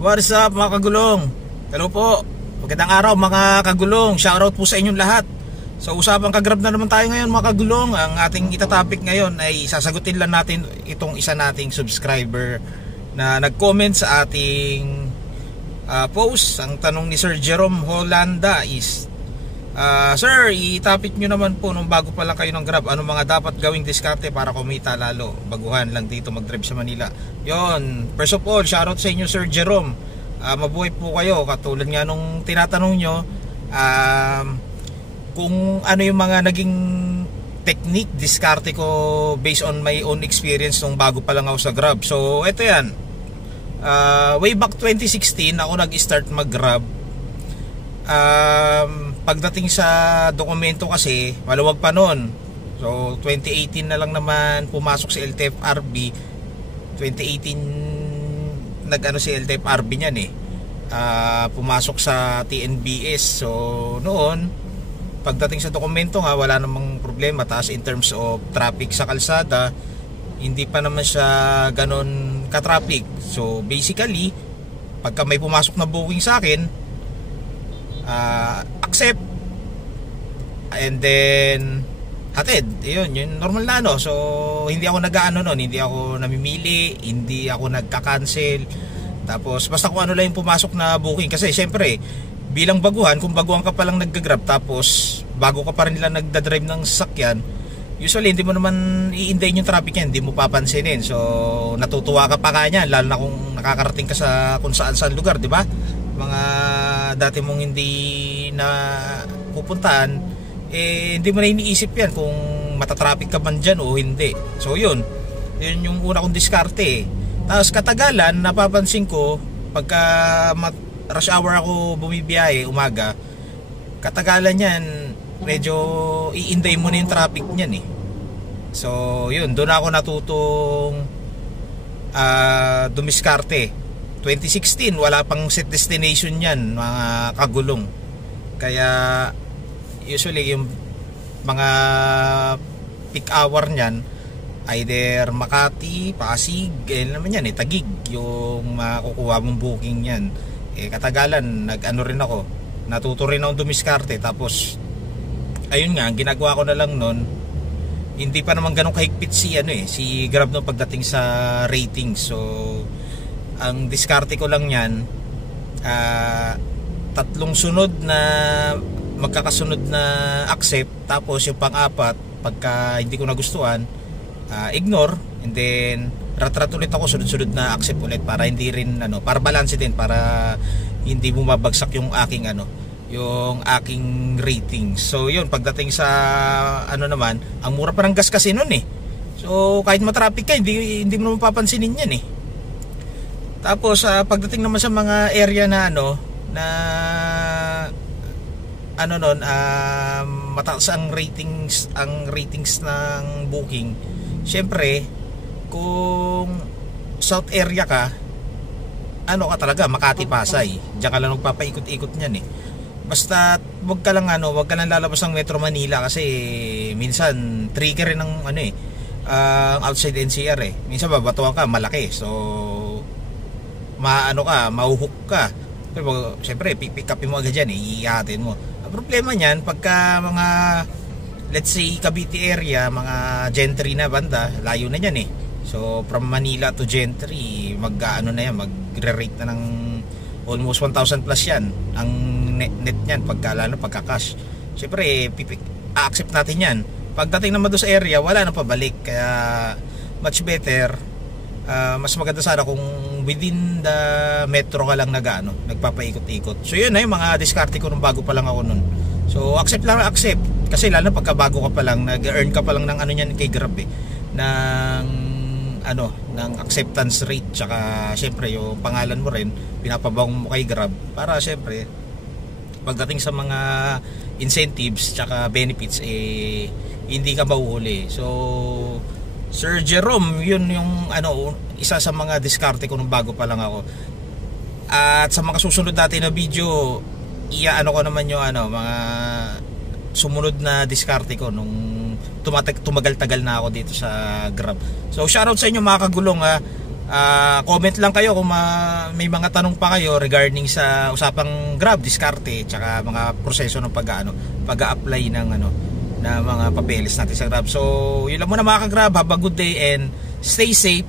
What's up mga kagulong? Hello po. Magandang araw mga kagulong. Shoutout po sa inyong lahat. So usapang kagrab na naman tayo ngayon mga kagulong. Ang ating itatopic ngayon ay sasagutin lang natin itong isa nating subscriber na nag-comment sa ating post. Ang tanong ni Sir Jerome Hollanda is Sir, i-topic nyo naman po nung bago pa lang kayo ng Grab, ano mga dapat gawing diskarte para kumita lalo? Baguhan lang dito mag-drive sa Manila. Yon, first of all, shoutout sa inyo Sir Jerome. Mabuhay po kayo. Katulad nga nung tinatanong nyo, kung ano yung mga naging technique, diskarte ko based on my own experience nung bago pa lang ako sa Grab. So, eto yan. Way back 2016, ako nag-start mag-Grab. Pagdating sa dokumento kasi maluwag pa noon. So 2018 na lang naman pumasok si LTFRB. 2018 nag-ano si LTFRB niyan pumasok sa TNBS. So noon pagdating sa dokumento nga wala namang problema, taas in terms of traffic sa kalsada, hindi pa naman siya ganon ka-traffic. So basically pagka may pumasok na booking sa akin, accept and then hatid, yun normal na so hindi ako nag-aano noon, hindi ako namimili, hindi ako nagka-cancel, tapos basta kung ano lang yung pumasok na booking. Kasi syempre bilang baguhan, kung baguhan ka pa lang nag-grab tapos bago ka pa rin lang nagda-drive ng sasakyan, usually hindi mo naman i-indayin yung traffic yan, hindi mo papansinin. So natutuwa ka pa kanya, lalo na kung nakakarating ka sa kung saan lugar, di ba? Mga dati mong hindi na pupuntahan, hindi mo na iniisip yan kung matatraffic ka man dyan o hindi. So yun yung una kong diskarte. Tapos katagalan napapansin ko pagka rush hour ako bumibiyahe umaga, katagalan yan medyo iinday mo na yung traffic niyan So yun, doon ako natutong dumiskarte. 2016 wala pang set destination yan mga kagulong, kaya usually yung mga peak hour nyan either Makati, Pasig, naman yan Taguig yung makukuha mong booking yan. Katagalan nag-ano rin ako, natuto rin akong dumiskarte. Tapos ayun nga, ginagawa ko na lang nun, hindi pa naman ganun kahigpit si Grab no pagdating sa rating. So ang diskarte ko lang yan, tatlong sunod na magkakasunod na accept, tapos yung pang-apat pagka hindi ko nagustuhan, ignore, and then rat-rat ulit ako, sunod-sunod na accept ulit para hindi rin para balance din, para hindi bumabagsak yung aking yung aking rating. So yun, pagdating sa naman, ang mura pa ng gas kasi noon so kahit matraffic ka, hindi mo naman papansinin yan Tapos pagdating naman sa mga area na mataas ang ratings ng booking, syempre kung south area ka, ka talaga Makati, Pasay, diyan ka lang magpapaikot-ikot niyan basta wag ka lang lalabas ng Metro Manila kasi minsan trigger rin ng outside NCR minsan babatuan ka malaki, so mahuhook ka. Pero syempre pick up mo agad yan, iihatin mo. Ang problema niyan pagka mga let's say Cavite area, mga Gentry na banda, layo na yan So from Manila to Gentry, magre-rate na ng almost 1,000 plus yan ang net niyan pagka cash. Syempre accept natin yan. Pagdating naman doon sa area, wala nang pabalik, kaya much better, mas maganda sana kung within the metro ka lang nagpapaikot-ikot. So yun yung mga diskarte ko nung bago pa lang ako nun. So accept kasi lalo pagka bago ka pa lang, nag-earn ka pa lang ng niyan kay Grab ng acceptance rate, tsaka syempre yung pangalan mo rin pinapabang mo kay Grab para syempre pagdating sa mga incentives tsaka benefits hindi ka mahuhuli. So Sir Jerome, yun yung isa sa mga diskarte ko nung bago pa lang ako. At sa mga susunod natin na video, ko naman yung mga sumunod na diskarte ko nung tumagal-tagal na ako dito sa Grab. So shoutout sa inyo mga kagulong Comment lang kayo kung may mga tanong pa kayo regarding sa usapang Grab, diskarte, tsaka mga proseso ng pag-a-apply ng na mga papeles natin sa Grab. So, yun lang muna mga ka-Grab. Have a good day and stay safe.